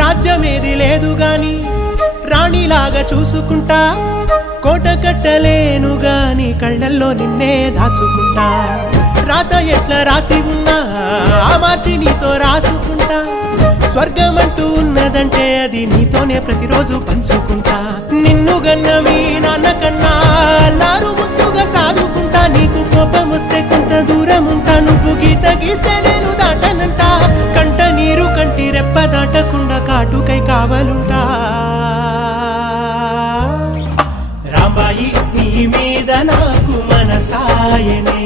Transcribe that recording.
రాజ్యమేది లేదు గాని రాణిలాగా చూసుకుంటా, కోట కట్టలేను గాని కళ్ళల్లో నిన్నే దాచుకుంటా. రాత ఎట్లా రాసి ఉన్నా ఆ మార్చి నీతో రాసుకుంటా. స్వర్గమంటూ ఉన్నదంటే అది నీతోనే ప్రతిరోజు పంచుకుంటా. నిన్ను గన్న మీ నాన్న కన్నా అల్లారు ముద్దుగా సాదుకుంటా. నీకు కోపం వస్తే కొంత దూరం ఉంటా, నువ్వు గీత గీస్తే నేను దాటనంట. కంట నీరు కంటి రెప్ప దాటకుండా కాటుకై కావలుంటా. రాంబాయి నీ మీద నాకు మనసాయనే,